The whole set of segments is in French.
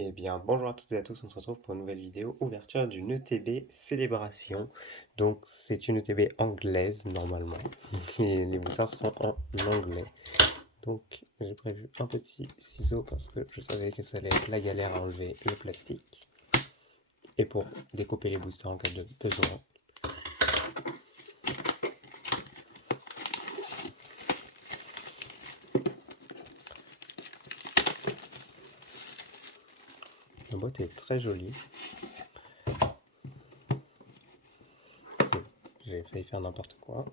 Eh bien, bonjour à toutes et à tous, on se retrouve pour une nouvelle vidéo ouverture d'une ETB célébration. Donc, c'est une ETB anglaise normalement. Et les boosters seront en anglais. Donc, j'ai prévu un petit ciseau parce que je savais que ça allait être la galère à enlever le plastique. Et pour découper les boosters en cas de besoin. La boîte est très jolie. J'ai failli faire n'importe quoi.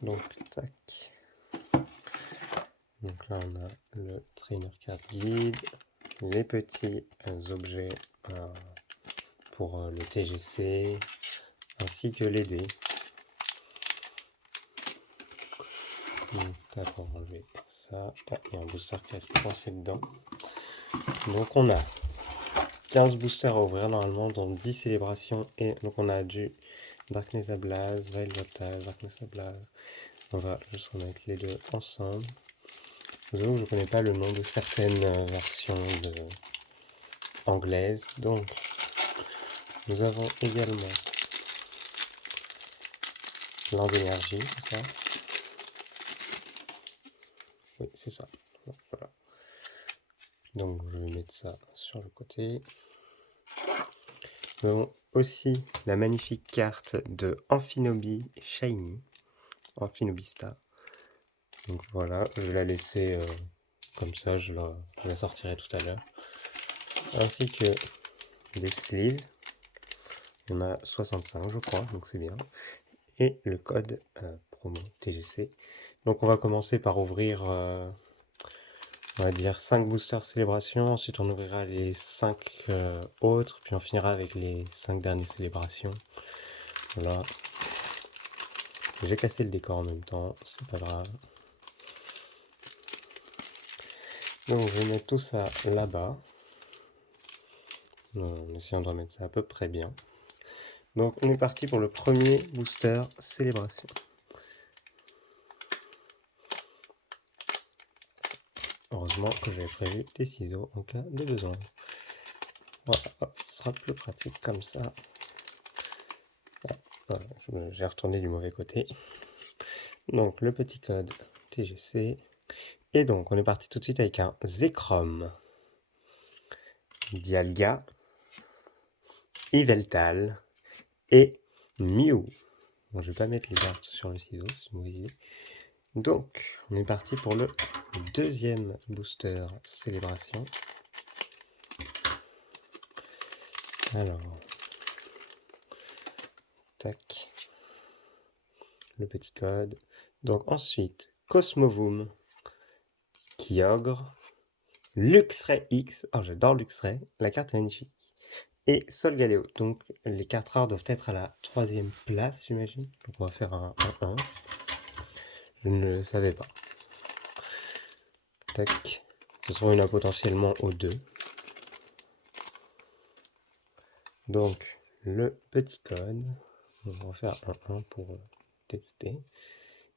Donc, tac. Donc là, on a le trainer card guide, les petits objets pour le TGC, ainsi que les dés. Donc, on va enlever ça. Ah, il y a un booster qui reste coincé dedans. Donc on a 15 boosters à ouvrir normalement, dont 10 célébrations. Et donc on a du Darkness Ablaze, Veil Voltage, Darkness Ablaze. On va juste remettre les deux ensemble. Je vous avoue que je ne connais pas le nom de certaines versions anglaises. Donc nous avons également l'Inde d'énergie, c'est ça? Oui, c'est ça. Voilà. Donc je vais mettre ça sur le côté. Nous avons aussi la magnifique carte de Amphinobi Shiny, Amphinobista. Donc voilà, je vais la laisser comme ça, je la sortirai tout à l'heure. Ainsi que des sleeves. Il y en a 65 je crois, donc c'est bien. Et le code promo TGC. Donc on va commencer par ouvrir, on va dire 5 boosters célébration. Ensuite on ouvrira les 5 autres, puis on finira avec les 5 dernières célébrations. Voilà. J'ai cassé le décor en même temps, c'est pas grave. Donc je vais mettre tout ça là-bas. En essayant de remettre ça à peu près bien. Donc on est parti pour le premier booster célébration. Heureusement que j'avais prévu des ciseaux en cas de besoin. Voilà, hop, ce sera plus pratique comme ça. Voilà, j'ai retourné du mauvais côté. Donc le petit code TGC. Et donc on est parti tout de suite avec un Zekrom, Dialga, Yveltal et Mew. Bon, je vais pas mettre les cartes sur le ciseau, c'est une mauvaise idée. Donc, on est parti pour le deuxième booster célébration. Alors, tac, le petit code. Donc ensuite, Cosmovoom, Kyogre, Luxray X, oh j'adore Luxray, la carte est magnifique, et Solgaleo. Donc les cartes rares doivent être à la 3e place, j'imagine. Donc on va faire un 1-1. Je ne le savais pas. Tac. Ce sera une potentiellement au 2. Donc le petit code. On va faire un 1 pour tester.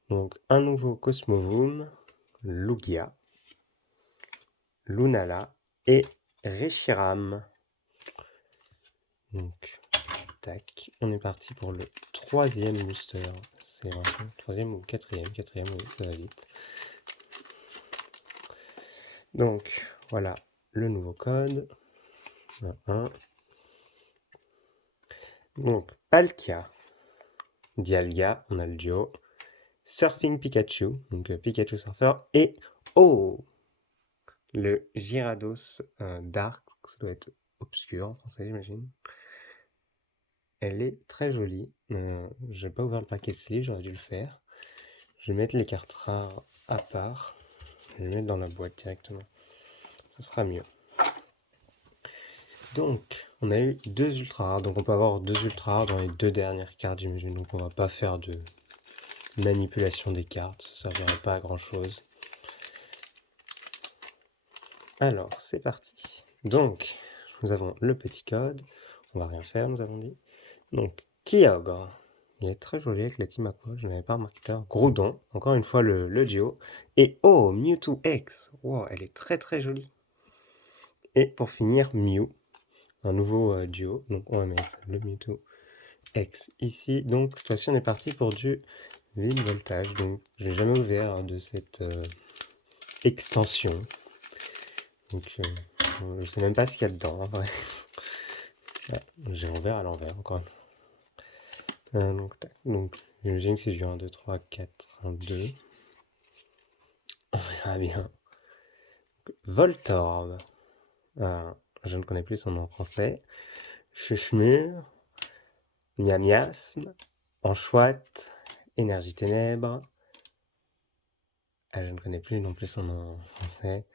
Donc un nouveau Cosmovoom, Lugia, Lunala et Reshiram. Donc, tac, on est parti pour le troisième booster. C'est vraiment troisième ou quatrième, oui, ça va vite. Donc, voilà le nouveau code. 1. Donc, Palkia, Dialga, on a le duo. Surfing Pikachu, donc Pikachu Surfer. Et, oh, le Gyarados Dark, ça doit être obscur en français, j'imagine. Elle est très jolie. Je n'ai pas ouvert le paquet de sleeves, j'aurais dû le faire. Je vais mettre les cartes rares à part. Je vais les mettre dans la boîte directement. Ce sera mieux. Donc, on a eu 2 ultra rares. Donc, on peut avoir 2 ultra rares dans les 2 dernières cartes, j'imagine. Donc, on va pas faire de manipulation des cartes. Ça ne servirait pas à grand chose. Alors, c'est parti. Donc, nous avons le petit code. On va rien faire, nous avons dit. Donc, Kyogre. Il est très joli avec la team Aqua, je n'avais pas remarqué. Groudon, encore une fois le duo. Et oh, Mewtwo X. Wow, elle est très très jolie. Et pour finir, Mew, un nouveau duo. Donc on va mettre le Mewtwo X ici. Donc cette fois-ci on est parti pour du vide voltage. Donc je n'ai jamais ouvert de cette extension. Donc je sais même pas ce qu'il y a dedans en vrai. J'ai ouvert à l'envers encore. Donc j'imagine que c'est du 1, 2, 3, 4, 1, 2. On verra bien. Voltorb. Je ne connais plus son nom en français. Chuchemur. Miamiasme. Enchouette. Énergie ténèbres. Je ne connais plus non plus son nom en français.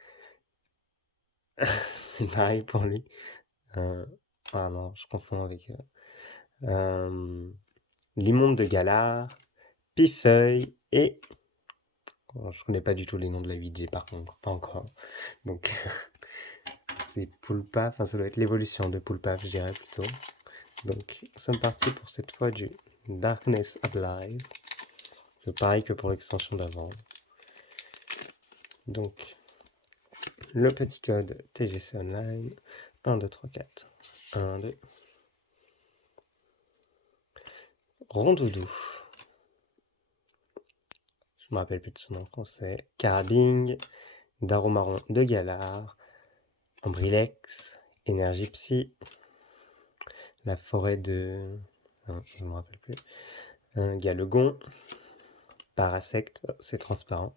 C'est pareil pour lui. Non, je confonds avec Limonde de Galar, Pifeuille et... je connais pas du tout les noms de la 8G par contre, pas encore. Donc c'est Poulpaf, enfin ça doit être l'évolution de Poulpaf je dirais plutôt. Donc nous sommes partis pour cette fois du Darkness Ablaze. C'est pareil que pour l'extension d'avant. Donc le petit code TGC Online, 1, 2, 3, 4, 1, 2. Rondoudou. Je me rappelle plus de son nom en français. Carabing, Daromaron de Galar, Ambrilex, Énergie Psy, la forêt de... Non, je ne me rappelle plus. Galegon, Parasect, c'est transparent.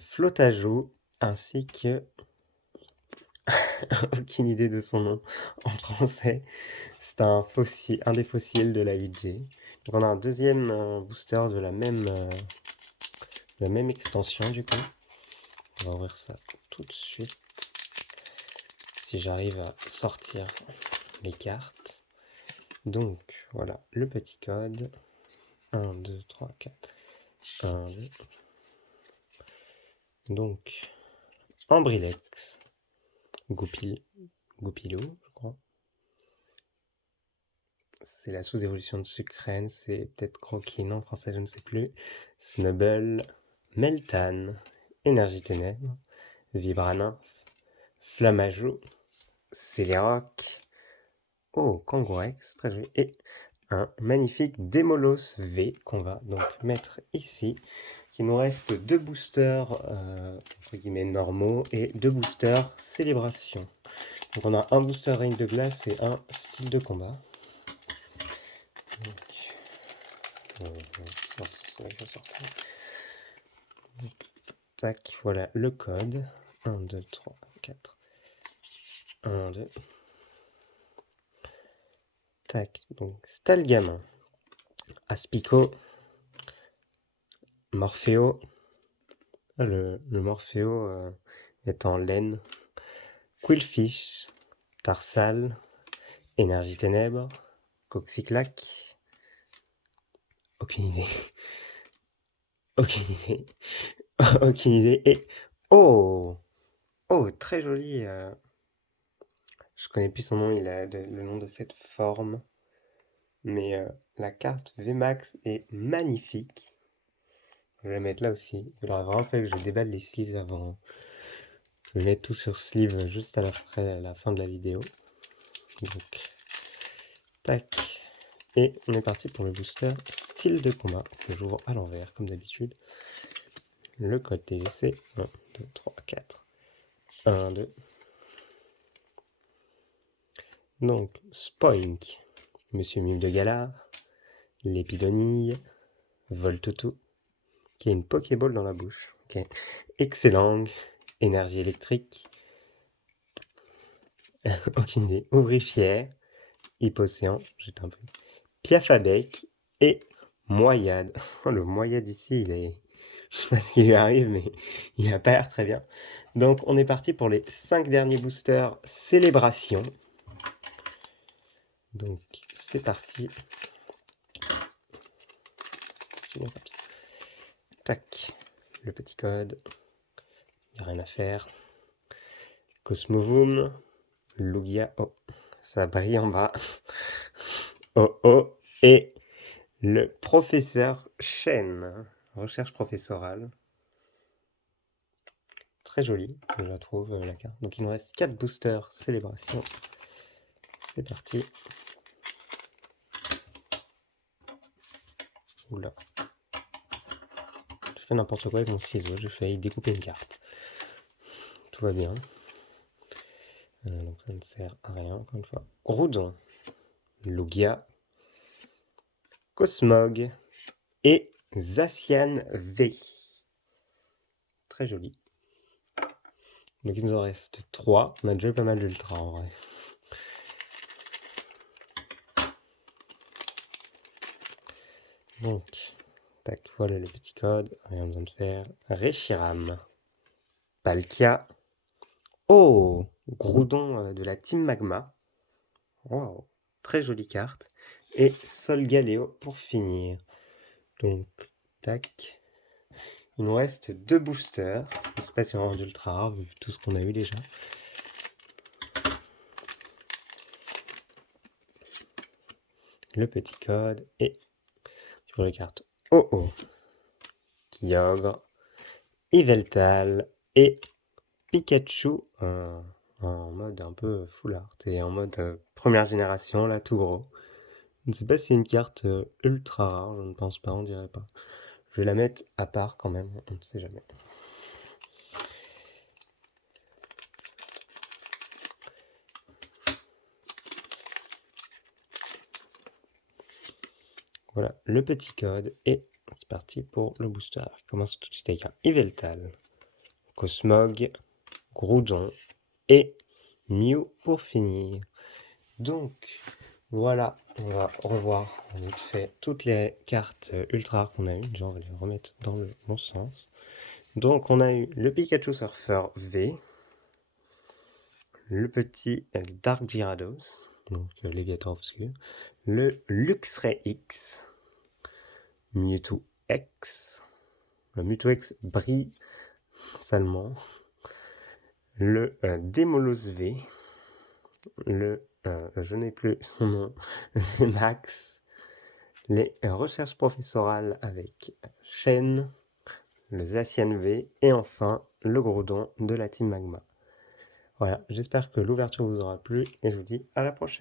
Flotajou, ainsi que... aucune idée de son nom en français. C'est un fossile, un des fossiles de la 8G. Donc on a un deuxième booster de la même extension du coup. On va ouvrir ça tout de suite. Si j'arrive à sortir les cartes. Donc voilà le petit code. 1, 2, 3, 4. 1, 2. Donc Ambrilex. Goupilou, je crois. C'est la sous-évolution de Sucrène, c'est peut-être Croquine en français, je ne sais plus. Snubble, Meltan, Énergie Ténèbres, Vibranymph, Flammajou, Céléroc, Kangourex, très joli, et un magnifique Démolos V qu'on va donc mettre ici. Il nous reste 2 boosters entre guillemets normaux et 2 boosters célébration. Donc on a un booster règne de glace et un style de combat. Tac, voilà le code. 1, 2, 3, 4. 1, 2. Tac, donc Stalgamin, Aspico, Morpheo. Le Morpheo est en laine. Quillfish, Tarsal, Énergie Ténèbres, Coxyclac. Aucune idée. Aucune idée. Aucune idée. Et très joli. Je connais plus son nom, il a le nom de cette forme. Mais la carte VMAX est magnifique. Je vais la mettre là aussi. Il aurait vraiment fallu que je déballe les sleeves avant. Je vais mettre tout sur sleeve juste à la fin de la vidéo. Donc, tac. Et on est parti pour le booster style de combat que j'ouvre à l'envers comme d'habitude. Le code TGC 1, 2, 3, 4. 1, 2. Donc, Spoink, Monsieur Mime de Galar, Lépidonille, Voltoutou, qui a une Pokéball dans la bouche. Okay. Excellent, Énergie électrique, aucune idée, Ouvrifière, Hypocéan, j'étais un peu, Piafabec et Moyade. Le Moyade ici, il est... Je sais pas ce qui lui arrive, mais il a pas l'air très bien. Donc on est parti pour les 5 derniers boosters célébration. Donc c'est parti. Tac, le petit code. Il n'y a rien à faire. Cosmovoom, Lugia, ça brille en bas. Et le professeur Chen, recherche professorale. très jolie, je la trouve, la carte. Donc il nous reste 4 boosters célébration. C'est parti. Oula. J'ai fait n'importe quoi avec mon ciseau, j'ai failli découper une carte. Tout va bien. Donc ça ne sert à rien, encore une fois. Groudon, Lugia, Cosmog et Zacian V. Très joli. Donc il nous en reste 3. On a déjà eu pas mal d'ultra en vrai. Donc, tac, voilà le petit code. Rien besoin de faire. Reshiram, Palkia. Oh, Groudon de la Team Magma. Wow, très jolie carte. Et Solgaleo pour finir. Donc, tac. Il nous reste 2 boosters. Je ne sais pas si on a rendu ultra rare vu tout ce qu'on a eu déjà. Le petit code et sur les cartes Oh, Kyogre, Yveltal et Pikachu en mode un peu full art et en mode première génération, là tout gros. Je ne sais pas si c'est une carte ultra rare, je ne pense pas, on dirait pas. Je vais la mettre à part quand même, on ne sait jamais. Voilà le petit code et c'est parti pour le booster. Il commence tout de suite avec un Yveltal, Cosmog, Groudon et Mew pour finir. Donc voilà, on va revoir vite fait toutes les cartes ultra rares qu'on a eues. Déjà on va les remettre dans le bon sens. Donc on a eu le Pikachu Surfer V, le petit Dark Gyarados, donc Léviator obscur, le Luxray X, Mewtwo X, le Mewtwo X brille salement, le Démolos V, le je n'ai plus son nom, Max, les recherches professorales avec Shen, le Zacian V et enfin le Groudon de la Team Magma. Voilà, j'espère que l'ouverture vous aura plu et je vous dis à la prochaine.